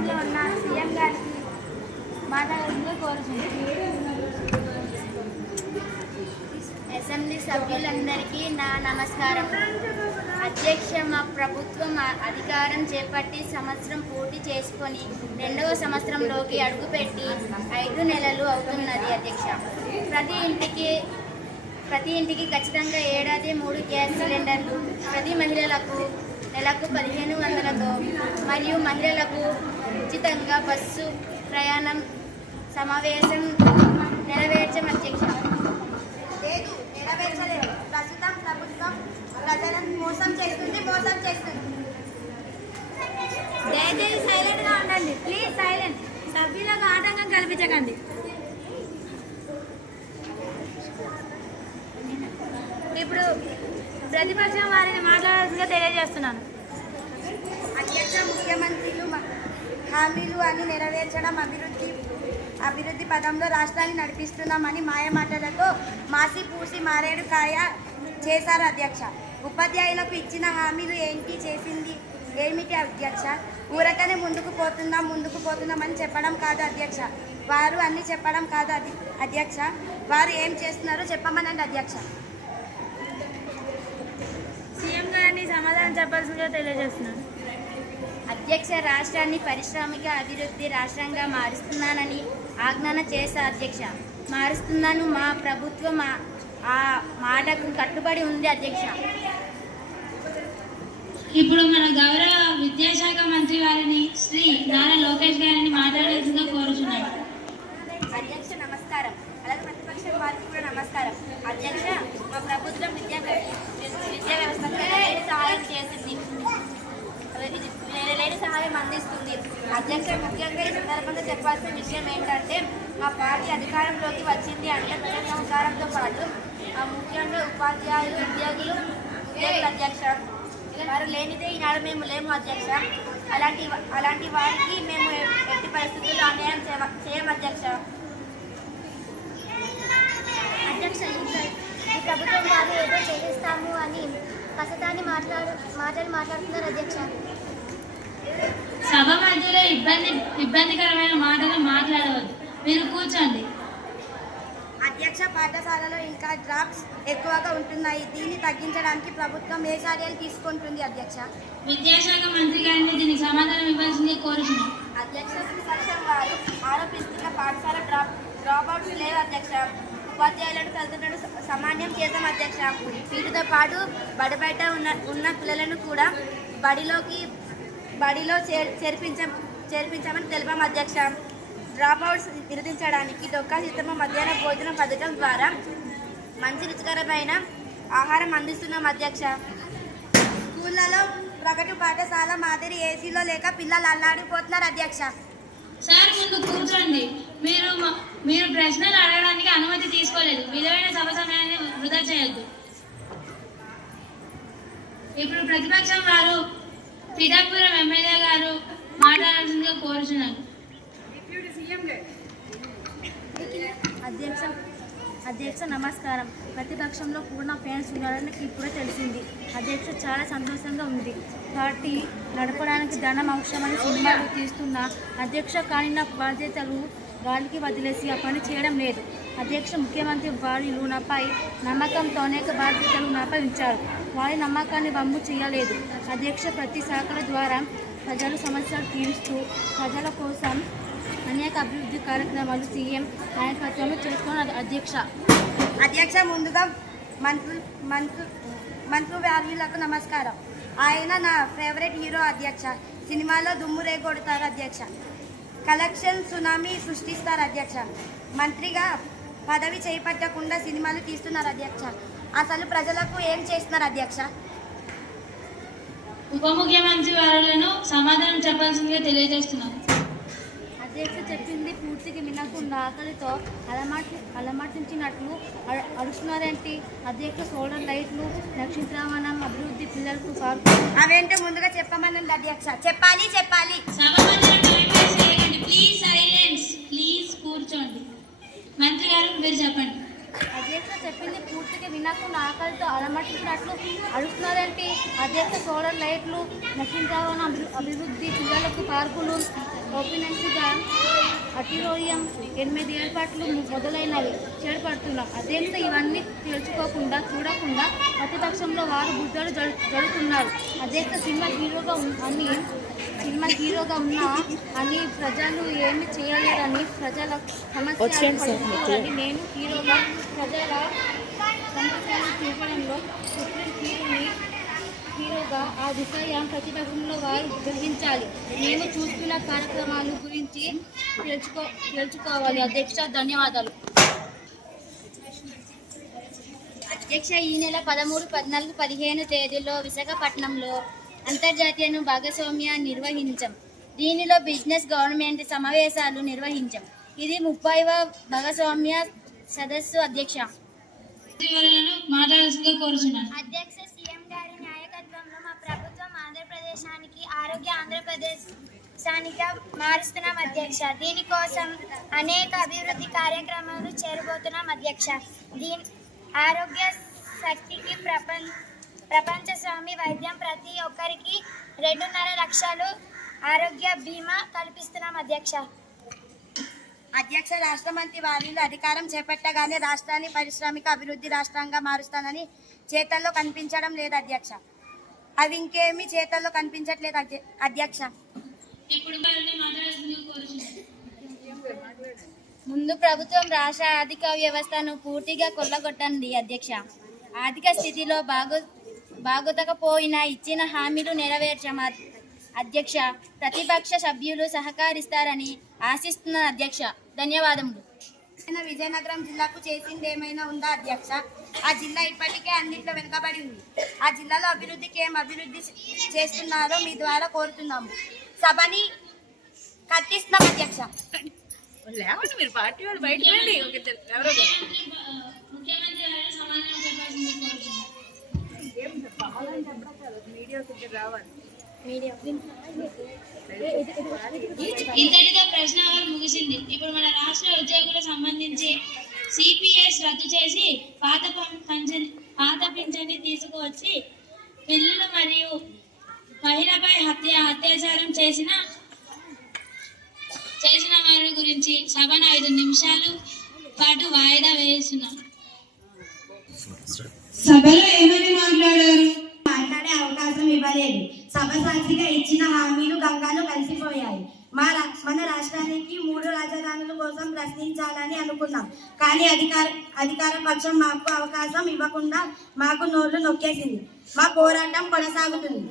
ప్రతిపక్షంలో ఉన్న సీఎం గారికి మాట్లాడాలని కోరుతున్నాను. అసెంబ్లీ సభ్యులందరికీ నా నమస్కారం. అధ్యక్ష, మా ప్రభుత్వం అధికారం చేపట్టి సంవత్సరం పూర్తి చేసుకొని రెండవ సంవత్సరంలోకి అడుగుపెట్టి 5 నెలలు అవుతున్నది. అధ్యక్ష, ప్రతి ఇంటికి ఖచ్చితంగా ఏడాది 3 గ్యాస్ సిలిండర్లు, ప్రతి మహిళలకు నెలకు 1500తో మరియు మహిళలకు ఉచితంగా బస్సు ప్రయాణం సమావేశం నెరవేర్చం. అధ్యక్ష, లేదు, నెరవేర్చలేదు. ప్రస్తుతం ప్రభుత్వం ప్రజలను మోసం చేస్తుంది. దయచేసి సైలెంట్గా ఉండండి. Please silent. సభ్యులకు ఆటంకం కల్పించకండి. ఇప్పుడు ప్రతిపక్షం వారిని మాట్లాడాల్సిందిగా తెలియజేస్తున్నాను. అధ్యక్ష, ముఖ్యమంత్రులు హామీలు అని నెరవేర్చడం అభివృద్ధి పదంలో రాష్ట్రాన్ని నడిపిస్తున్నామని మాయమాటలతో మాసి పూసి మారేడు కాయ చేశారు. అధ్యక్ష, ఉపాధ్యాయులకు ఇచ్చిన హామీలు ఏంటి, చేసింది ఏమిటి? అధ్యక్ష, ఊరకనే ముందుకు పోతున్నామని చెప్పడం కాదు అధ్యక్ష. వారు అన్ని చెప్పడం కాదు అధ్యక్ష. వారు ఏం చేస్తున్నారో చెప్పమనండి అధ్యక్ష. సీఎం గారిని సమాధానం చెప్పాల్సిందిగా తెలియజేస్తున్నాను. అధ్యక్ష, రాష్ట్రాన్ని పారిశ్రామిక అభివృద్ధి రాష్ట్రంగా మారుస్తున్నానని ఆజ్ఞాన చేశా. అధ్యక్ష, మారుస్తున్నాను. మా ప్రభుత్వం ఆ మాటకు కట్టుబడి ఉంది. అధ్యక్ష, ఇప్పుడు మన గౌరవ విద్యాశాఖ మంత్రి వారిని శ్రీ నారా లోకేష్ గారిని మాట్లాడాల్సిందిగా కోరుచున్నాను. అధ్యక్ష నమస్కారం. అలాగే ప్రతిపక్షం వారికి కూడా నమస్కారం. అధ్యక్ష, మా ప్రభుత్వం విద్యా వ్యవస్థకు లేని సహాయం చేసింది, లేని సహాయం అందిస్తుంది. అధ్యక్ష, ముఖ్యంగా ఈ సందర్భంగా చెప్పాల్సిన విషయం ఏంటంటే, మా పార్టీ అధికారంలోకి వచ్చింది అంటే ప్రజల సంసారంతో పాటు ముఖ్యంగా ఉపాధ్యాయులు, ఉద్యోగులు. అధ్యక్ష, వారు లేనిదే ఈనాడు మేము లేము. అధ్యక్ష, అలాంటి వారికి మేము ఎట్టి పరిస్థితుల్లో అన్యాయం చేయం. అధ్యక్ష, ఈ ప్రభుత్వం వారు ఏదో చేస్తాము అని కసతాన్ని మాట్లాడుతున్నారు. అధ్యక్ష, సభ మధ్యలో ఇబ్బందికరమైన మాటలు మాట్లాడవద్దు. మీరు కూర్చోండి. అధ్యక్ష, పాఠశాలలో ఇంకా డ్రాప్స్ ఎక్కువగా ఉంటున్నాయి. దీన్ని తగ్గించడానికి ప్రభుత్వం ఏ చర్యలు తీసుకుంటుంది? అధ్యక్ష, విద్యాశాఖ మంత్రి గారిని దీనికి సమాధానం ఇవ్వాల్సింది కోరుచున్నాను. అధ్యక్ష, ప్రతిపక్షం వారు ఆరోపిస్తున్న పాఠశాల డ్రాప్అవుట్స్ లేవు. అధ్యక్ష, ఉపాధ్యాయులను తల్లిదండ్రులను సమాన్యం చేద్దాం. అధ్యక్ష, వీటితో పాటు బడి బయట ఉన్న పిల్లలను కూడా బడిలో చేర్పించామని తెలిపాం. అధ్యక్ష, డ్రాప్అవుట్స్ నిరోధించడానికి డొక్కా సిద్ధమ మధ్యాహ్న భోజనం పథకం ద్వారా మంచి రుచికరమైన ఆహారం అందిస్తున్నాం. అధ్యక్ష, స్కూళ్ళలో ప్రగతి పాఠశాల మాదిరి ఏసీలో లేక పిల్లలు అల్లాడిపోతున్నారు. అధ్యక్ష, సార్ ముందు కూర్చోండి. మీరు ప్రశ్నలు అడగడానికి అనుమతి తీసుకోలేదు. విలువైన సభ సమయాన్ని వృధా చేయొద్దు. ఇప్పుడు ప్రతిపక్షం వారు పిఠాపురం ఎమ్మెల్యే గారు మాట్లాడాల్సిందిగా కోరుచున్నారు. అధ్యక్ష నమస్కారం. ప్రతిపక్షంలో పూర్ణ ఫ్యాన్స్ ఉన్నారని ఇప్పుడే తెలిసింది. అధ్యక్ష, చాలా సంతోషంగా ఉంది. పార్టీ నడపడానికి ధనం అవసరమని సినిమాలు తీస్తున్న అధ్యక్ష, కానీ నా బాధ్యతలు గాలికి వదిలేసి ఆ పని చేయడం లేదు. అధ్యక్ష, ముఖ్యమంత్రి వారిలు నాపై నమ్మకంతో అనేక బాధ్యతలు నాపై ఉంచారు. వారి నమ్మకాన్ని వమ్ము చేయలేదు. అధ్యక్ష, ప్రతి శాఖల ద్వారా ప్రజల సమస్యలు తీరుస్తూ ప్రజల కోసం అనేక అభివృద్ధి కార్యక్రమాలు సీఎం నాయకత్వంలో చేస్తున్నారు. అధ్యక్ష, ముందుగా మంత్రువర్యులకు నమస్కారం. ఆయన నా ఫేవరెట్ హీరో. అధ్యక్ష, సినిమాలో దుమ్ము రేగొడతారు. అధ్యక్ష, కలెక్షన్ సునామీ సృష్టిస్తారు. అధ్యక్ష, మంత్రిగా పదవి చేపట్టకుండా సినిమాలు తీస్తున్నారు. అధ్యక్ష, అసలు ప్రజలకు ఏం చేస్తున్నారు? అధ్యక్ష, ఉప ముఖ్యమంత్రి వారులను సమాధానం చెప్పాల్సిందిగా తెలియజేస్తున్నారు. అధ్యక్ష, చెప్పింది పూర్తిగా వినకుండా ఆకలితో అలమటించినట్లు అడుగుతున్నారేంటి? అధ్యక్ష, సోలార్ లైట్లు, నక్షత్రవనం అభివృద్ధి, పిల్లలకు పార్కు అవేంటో ముందుగా చెప్పమనండి. అధ్యక్ష, చెప్పాలి. ప్లీజ్ కూర్చోండి. మంత్రి గారు మీరు చెప్పండి. అధ్యక్ష, చెప్పింది పూర్తిగా వినకుండా ఆకలితో అలమటించినట్లు అడుగుతున్నారేంటి? అధ్యక్ష, సోలార్ లైట్లు, నక్షత్రవనం అభివృద్ధి, పిల్లలకు పార్కులు, ఓపెనెన్స్గా అటిరోయం 8 ఏర్పాట్లు మొదలైనవి చేపడుతున్నాం. అధ్యక్ష ఇవన్నీ తెలుసుకోకుండా చూడకుండా ప్రతిపక్షంలో వారు బుద్ధులు జరుగుతున్నారు. అధ్యక్ష సినిమా హీరోగా ఉన్నా అని ప్రజలు ఏమి చేయలేరని ప్రజల సమస్యలు పడుతున్నారని నేను హీరోగా ప్రజల సమస్యలు తీర్చడంలో హీరోగా ఆ విషయం ప్రతిపక్షంలో వారు గ్రహించాలి. మేము చూస్తున్న కార్యక్రమాల గురించి తెలుసుకోవాలి. అధ్యక్ష ధన్యవాదాలు. అధ్యక్ష ఈ నెల 13, 14, 15 తేదీల్లో విశాఖపట్నంలో అంతర్జాతీయ భాగస్వామ్య నిర్వహించాం. దీనిలో బిజినెస్ గవర్నమెంట్ సమావేశాలు నిర్వహించాం. ఇది 30వ భాగస్వామ్య సదస్సు. అధ్యక్ష మాట్లాడాల్సిందిగా కోరుచున్నాను. అధ్యక్ష సీఎం గారి నాయకత్వంలో మా ప్రభుత్వం ఆంధ్రప్రదేశానికి ఆరోగ్య ఆంధ్రప్రదేశానిగా మారుస్తున్నాం. అధ్యక్ష దీనికోసం అనేక అభివృద్ధి కార్యక్రమాలు చేరబోతున్నాం. అధ్యక్ష ఆరోగ్య శక్తికి ప్రపంచ స్వామి వైద్యం ప్రతి ఒక్కరికి 2.5 లక్షలు ఆరోగ్య బీమా కల్పిస్తున్నాం. అధ్యక్ష రాష్ట్ర మంత్రి వారిలో అధికారం చేపట్టగానే రాష్ట్రాన్ని పారిశ్రామిక అభివృద్ధి రాష్ట్రంగా మారుస్తానని చేతల్లో కనిపించడం లేదు అధ్యక్ష. అవి ఇంకేమీ చేతల్లో కనిపించట్లేదు అధ్యక్ష. ఇప్పుడు మాట్లాడాల్సిందిగా కోరుచున్నాను. ముందు ప్రభుత్వం రాష్ట్ర ఆర్థిక వ్యవస్థను పూర్తిగా కొల్లగొట్టండి. అధ్యక్ష ఆర్థిక స్థితిలో బాగోతకపోయినా ఇచ్చిన హామీలు నెరవేర్చాం. అధ్యక్ష ప్రతిపక్ష సభ్యులు సహకరిస్తారని ఆశిస్తున్నాను. అధ్యక్ష ధన్యవాదములు. విజయనగరం జిల్లాకు చేసింది ఏమైనా ఉందా అధ్యక్ష? ఆ జిల్లా ఇప్పటికే అన్నింటిలో వెనుకబడి ఉంది. ఆ జిల్లాలో అభివృద్ధికి ఏం అభివృద్ధి చేస్తున్నారో మీ ద్వారా కోరుతున్నాము. సభని కట్టిస్తున్నాం అధ్యక్ష. ముఖ్యమంత్రి గారు సమాధానం చెప్పాల్సిందిగా కోరుచున్నాను. ఇంతటితో ప్రశ్న అవర్ ముగిసింది. ఇప్పుడు మన రాష్ట్ర ఉద్యోగులకు సంబంధించి సిపిఎస్ రద్దు చేసి పాత పింఛన్ని తీసుకువచ్చి పిల్లలు మరియు మహిళపై అత్యాచారం చేసిన వారి గురించి సభను 5 నిమిషాలు పాటు వాయిదా వేస్తున్నాం. సభలో ఏమని మాట్లాడారు? మాట్లాడే అవకాశం ఇవ్వలేదు. సభ సాక్షిగా ఇచ్చిన హామీలు గంగాలో కలిసిపోయాయి. మన రాష్ట్రానికి 3 రాజధానుల కోసం ప్రశ్నించాలని అనుకున్నాం. కానీ అధికార పక్షం మాకు అవకాశం ఇవ్వకుండా మాకు నోళ్లు నొక్కేసింది. మా పోరాటం కొనసాగుతుంది.